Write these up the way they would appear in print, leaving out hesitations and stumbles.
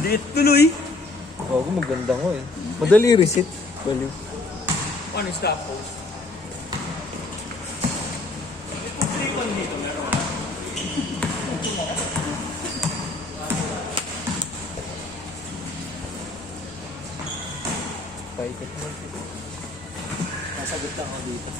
Liit tuloy. Oo, maganda nga eh. Madali reset. Baliw. Ano yung stop post? Ito dito meron. Paikot mo. Nasagot lang ako dito.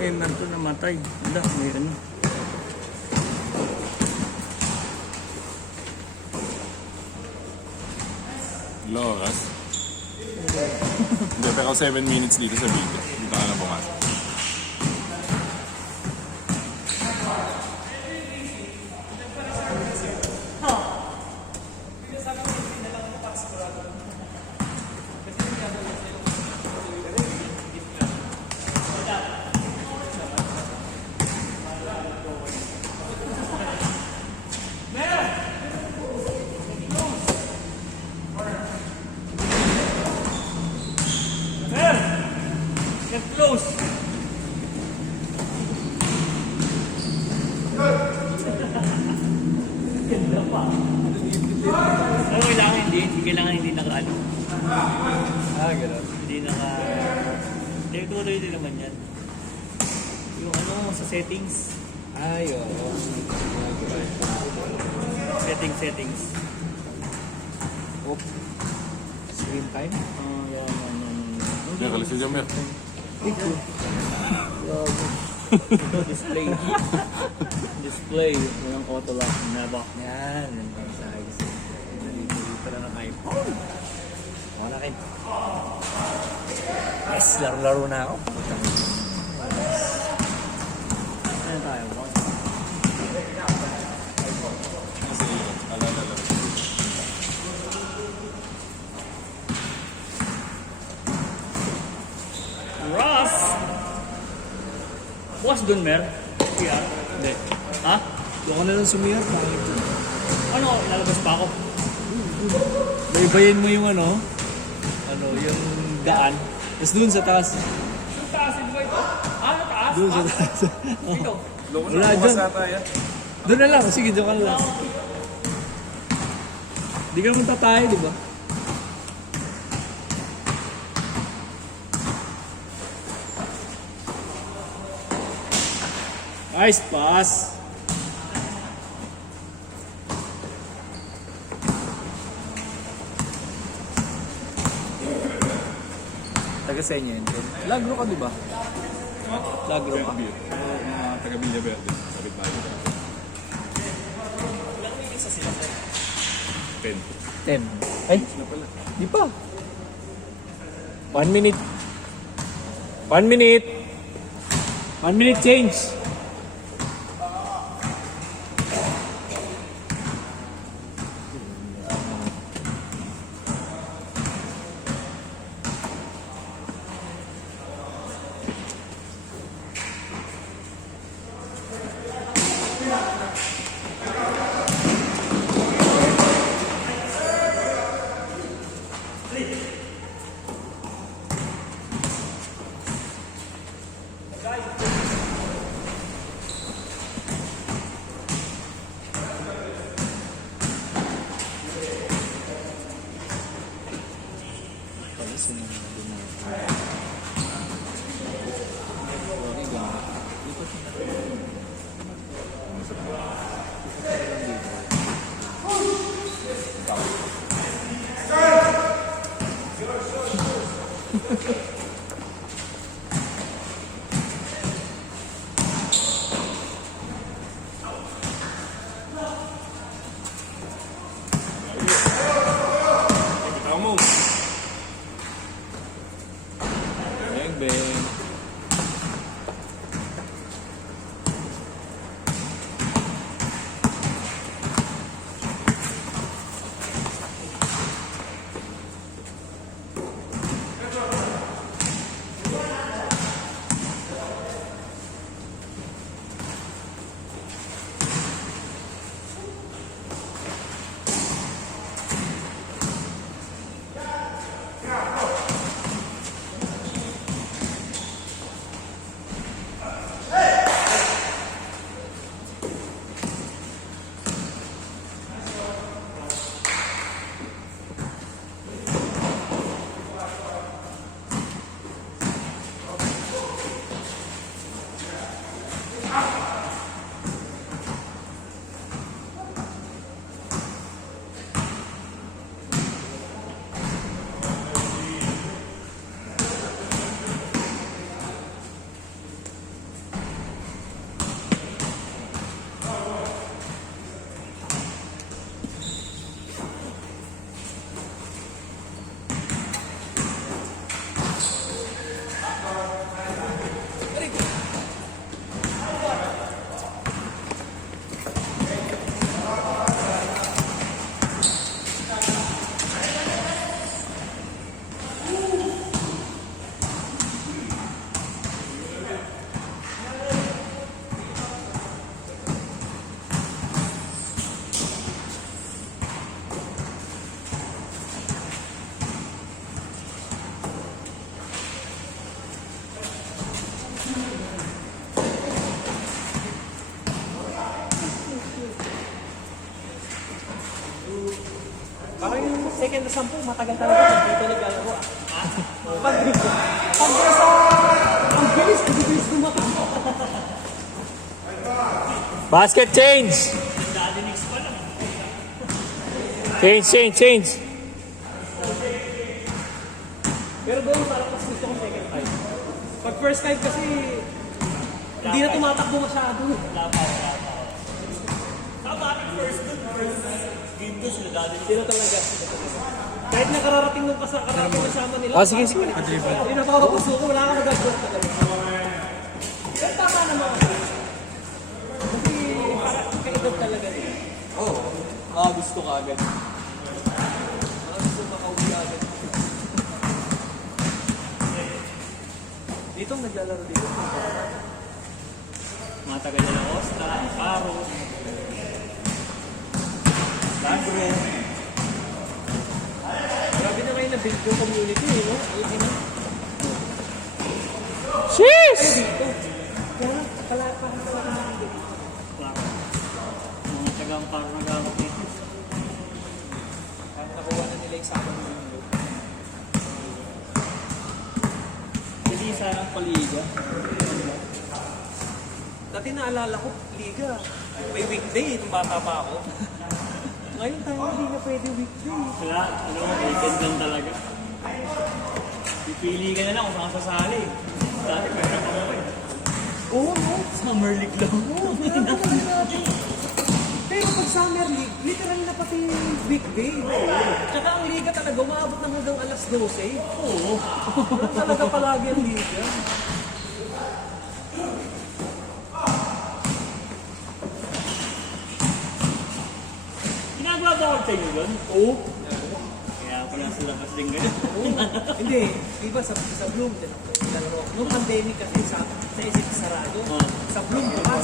Eh, nanto namatay. Wala, may ano. Loras. Hindi, pero 7 minutes dito sa video. Dito ka na pumasok. Get close! Ganda pa. Ano kailangan hindi? Hindi kailangan hindi naka-ano. Gano'n. Hindi naka... Tuloy din naman yan. Yung ano sa settings. Ay, oo. Settings. Oh. Screen time? Yan. Diyan, kalis dyan, Mer. Display. Display. Walang auto lock. Never. Yan. Yan sa ayos. Dito lang ang iPhone. Wala kayo. Yes, laro-laro na ako. Ano tayo? Nasa iyo. Alala. Ross! Bukas dun, Mer? PR? Hindi. Ha? Doon ko na lang sumiyap. Pangit ko. Ano? Ilalabas pa ako? Baybayin mo yung ano, yung daan. Tapos dun sa taas. Ang taas, di ba ito? Ano taas? Dun sa taas. Ito. Wala dyan. Doon na lang. Sige, doon ka na lang. Di ka naman tatay, di ba? Nice pass. Taga sa inyo yun. Lagro ka, di ba? Lagro ka. Mga taga Villa Verde. Sabit tayo. Ilang minutes na sila? 10. 10. Ay, di pa. 1 minute. 1 minute. 1 minute change. weekend na 10, matagal talaga pag dito naglalaro ah. Pag dito, ang bilis dumating. Basket change! Change. Pero doon parang mas gusto kong second five. Pag first five kasi, hindi na tumatakbo masyado. Tama, first game to sila dati. Sila talaga. Kahit nakararating nung kararating kasama nila. Ah, sige. Hindi na pakakapuso ko, wala ka magagawa talaga. Pero tama naman. Kasi para kaedad talaga nila. Gusto ka agad. Gusto makauwi agad. Dito ang naglalaro dito. Matagal na lang Costa, Paro, Lagro. Grabe na kayo na build yung community eh, no? Ayun na. Sheesh! Dito. Kaya parang dito. Claro. Mga tagang Paro nag-aamot nito. Parang nakuha na nila yung sabang ng mundo. Hindi sarang paliga. Dati naalala ko, liga. May weekday, nung bata pa ako. Ngayon tayo hindi na pwede weekday. Wala, weekend lang talaga. Pipili ka na lang kung saan sasali. Dati pwede ako eh. Oo, no? Summer League lang. Oo, grabe natin. Pero pag summer league, literal na pati weekday. Tsaka ang liga talaga, umaabot na hanggang alas 12. Oo. Ganun talaga palagi ang liga. Ginagawa ba ako sa inyo doon? Oo. Kaya pala sa labas din ganun. Hindi, diba sa Bloom, lalaro ako. Nung pandemic kasi sa isip sarado, sa Bloom, bukas.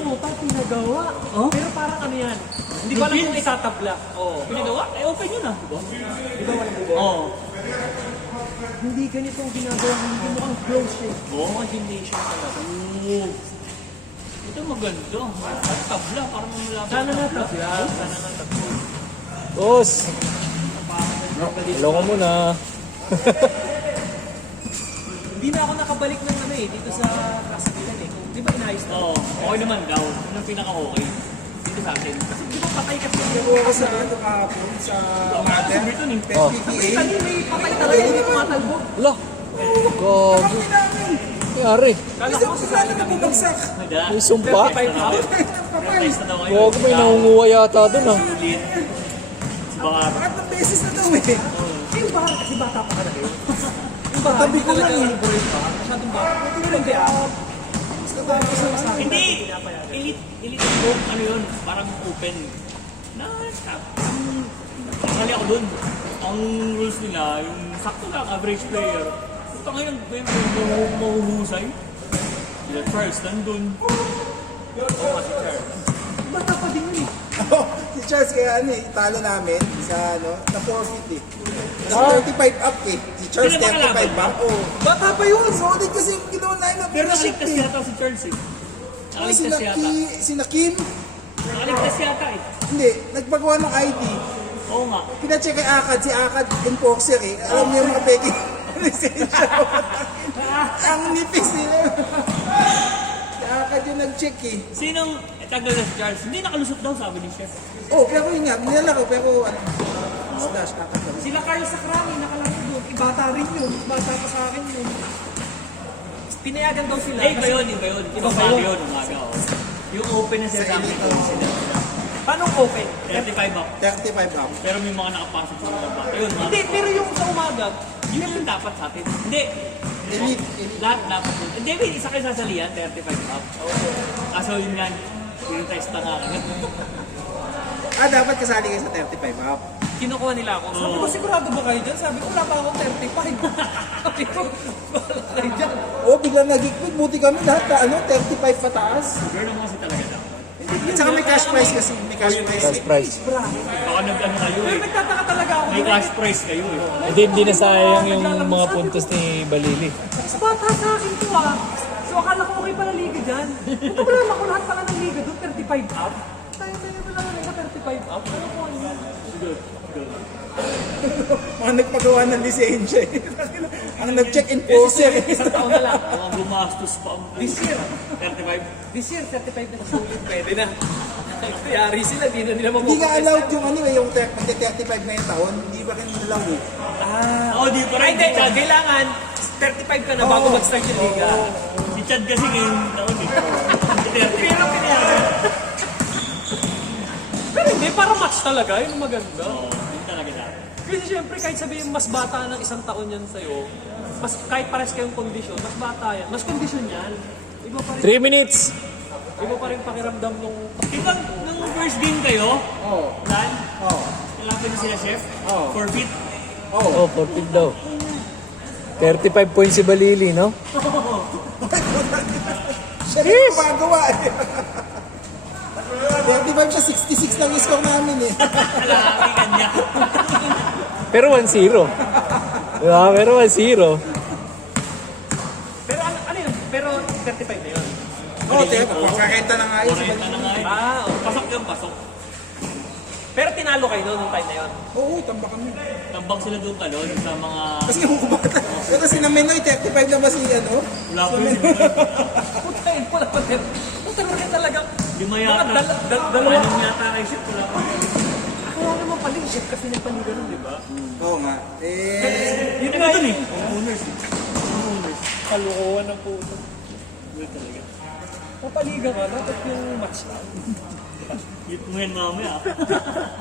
Oo, pa pinagawa. Pero parang ano yan, hindi ko alam kung itatabla. Oo. Pinagawa? Eh, open yun ah. Diba? Di ba walang bubo? Oo. Hindi ganito ang ginagawa, hindi mukhang close eh. Oo. Mukhang gymnasium talaga. Oo. Ito maganda. At tabla, parang malapit. Sana natabla. Sana natabla. Boss! Hello ka muna. Hindi na ako nakabalik ng ano eh, dito sa Caspilan eh. Di ba inayos na? Oo. Okay naman daw. Yun ang pinaka-okay. Dito sa atin. Kasi di ba patay kasi Ako sa ano kahapon sa Sa Britain eh. Oh. May tali, may patay talaga hindi tumatalbo. Ala! Gago. kami namin. Yari. Kala Kasi ko ako sila na bumagsak. May sumpa. Papay. Test na daw kayo. Gago, may nangunguha yata dun ah. Ulit. Si Bakar. Bakit ng beses na daw eh. Yung bahar kasi bata pa talaga yun. Yung bahar, Tabi ko lang eh. Masyadong bahar. Hindi ah. Hindi. Elite book, ano yun, parang open. Nakali ako dun. Ang rules nila, yung sakto lang, average player. Ito ngayon, may mahuhusay. Sila Charles, nandun. Bata pa din yun eh. Si Charles kaya ano eh, talo namin sa ano, na 450 eh. Nasa 35 up eh. Si Charles Sino ba 35 kalaban up. Oh. Bata pa yun. Solid kasi yung ginawa na yun. Pero nakaligtas yata si Charles eh. Nakaligtas yata. Sina Kim, Nakaligtas yata eh. hindi, nagpagawa ng ID. Oo nga. Pinacheck kay Akad, si Akad enforcer eh. Alam niyo yung mga peki. Lisensya. Ang nipis nila. Si Akad yung nag-check eh. Sinong tagal na si Charles? Hindi nakalusot daw, sabi ni Chef. Oh, pero yun nga, nilalaro, pero ano, slash Akad. Sila Carl Sacrani, nakalaro doon. Bata rin yun. Bata pa sa akin yun. Pinayagan daw sila. Eh, iba yun, iba yun. Ibang bago yun, umaga. Oh. Yung open na sila sabi ko sila. Paano open? 35 up. 35 up. Pero may mga nakapasok sa mga bata. Yun, mga Hindi, pero yung sa umaga, yun yung dapat sa atin. Hindi. Elite. Lahat dapat. Hindi, may isa kayo sasalihan, 35 up. Kaso yun nga, pinitest na nga kami. Dapat kasali kayo sa 35 up. kinukuha nila ako. Sabi ko, sigurado ba kayo dyan? Sabi ko, wala pa ako 35. Sabi ko, wala kayo dyan. Oh, biglang nag-equip. Buti kami lahat na, ano, 35 pataas. Ganun kasi talaga dapat. At saka may cash prize kasi. May cash prize. Cash prize. Baka nag-ano kayo Pero eh. nagtataka talaga ako. May cash prize kayo eh. Hindi na sayang yung mga puntos ni Balili. Bata sa akin to ah. So akala ko okay pala liga dyan. Ito wala naman ko lahat pala ng liga doon, 35 up. Tayo wala na 35 up. Ano ko ano? Mga nagpagawa ng lisensya eh. Ang nag-check enforcer eh. Isang taon na lang. Ang gumastos pa ang This year. 35. This year, 35 na sulit. Pwede na. Yari sila, di na nila Hindi mabubukas. ka allowed yung ano eh, yung 35 na yung taon, hindi ba rin allowed eh. Oo, di pa Ay, rin. hindi. Kailangan 35 ka na bago mag-start yung liga. Si Chad kasi ngayon taon eh. Pero pinayagan. Pero hindi, para match talaga. Yun ang maganda. Oo, yun talaga natin. Kasi syempre, kahit sabihin mas bata ng isang taon yan sa'yo, mas, kahit pares kayong kondisyon, mas bata yan. Mas kondisyon yan. Iba pa rin, 3 minutes. iba pa rin pakiramdam nung... Diba, nung first game kayo, Oo. Dan, Oo. nalaban niyo sila chef, Oo. forfeit. Oo. Oh, 14 daw. 35 points si Balili, no? Siya rin yung gumagawa eh. 35 siya, 66 lang yung score namin eh. Kalahati kanya. Pero 1-0. Diba? Pero 1-0. Pero ano yun? Pero 35 na yun. Oo, teka, magkakenta na nga yun. Korenta na nga eh. Okay. Pasok yung pasok. Pero tinalo kayo noon nung time na yun. Oo, tamba kami. Tambak sila doon kalon sa mga... Kasi yung kumata. Pero si Namenoy, 35 na ba si ano? Wala po yun. Puta yun, wala pa din. Puta rin talaga. Lima Mga yata. dalawa. Anong yata kay chef, wala pa. Kaya naman pala yung chef kasi nagpaliga nun, di ba? Oo nga. Eh, Yun nga dun eh. Ang owners eh. Ang owners. Kalukuhan ng puto. Yun talaga. Papaliga ka, dapat yung match lang. Yun mo yan mamaya.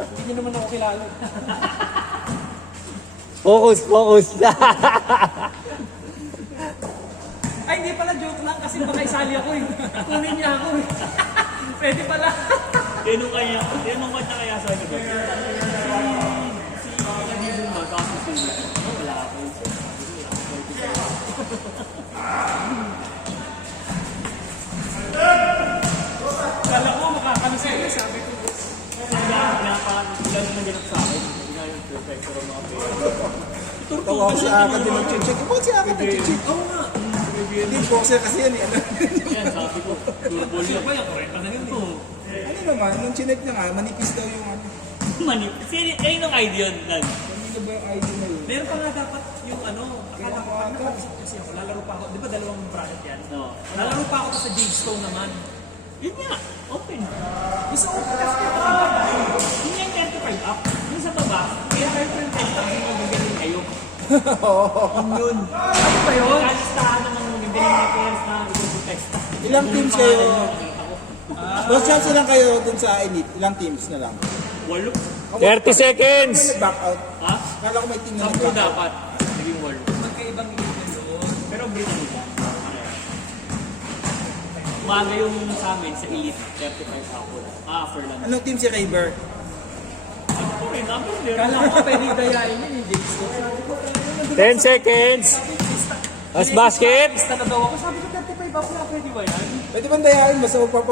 Hindi niyo naman ako kilala. Focus, focus. Ay, hindi pala joke lang kasi baka isali ako eh. Kunin niya ako eh. Pwede pala. Yan nung kaya, yan nung kanya kaya sa akin. Si Nagizong ba, kaso si wala ako. Kala ko makakamisaya, sabi ko. Lalo na ganap sa akin. Hindi nga yung perfecto ng mga pera. tawa ko si Akad din nag-check. Bakit si Akad nag-check? Oo nga. Hindi, boxer kasi yan eh. Ano? Yan, sabi ko. Durable yun. Yung 40 na yun eh. Ano naman, nung chinek niya nga, manipis daw yung ano. Mani. Ayun ang idea yun, Dan. Ano ba yung ID na yun? Meron pa nga dapat yung ano, akala ko nakapag-isip kasi ako, lalaro pa ako. Di ba dalawang bracket yan? No. Lalaro pa ako sa Jade Stone naman. Yun nga. Open. Yung sa open kasi iba. Yun yung 35 up. Yung sa baba, kaya kayo yung 10 up yung magagaling kayo. Yun. Ano ba yun? Kalistahan ng mga magagaling na players na ipoprotesta. Ilang teams kayo? Boss chance lang kayo dun sa Elite. Ilang teams na lang? 8. 30 seconds. May nag-back out. Ha? Kala ko may team na 10 nag-back out. dapat. Naging 8. Magkaibang iligan doon. Pero Britain nila. Umaga yung sa amin sa Elite, 35 ako. After lang. Anong team si Rayber? Ano po rin, number there. Kala ko pwede dayain yun yung Jade Stone. Sabi ko, 10 seconds. As basket. Lista na daw ako. Sabi ko 35 ako na pwede ba yan? Pwede bang dayain? Basta magpapa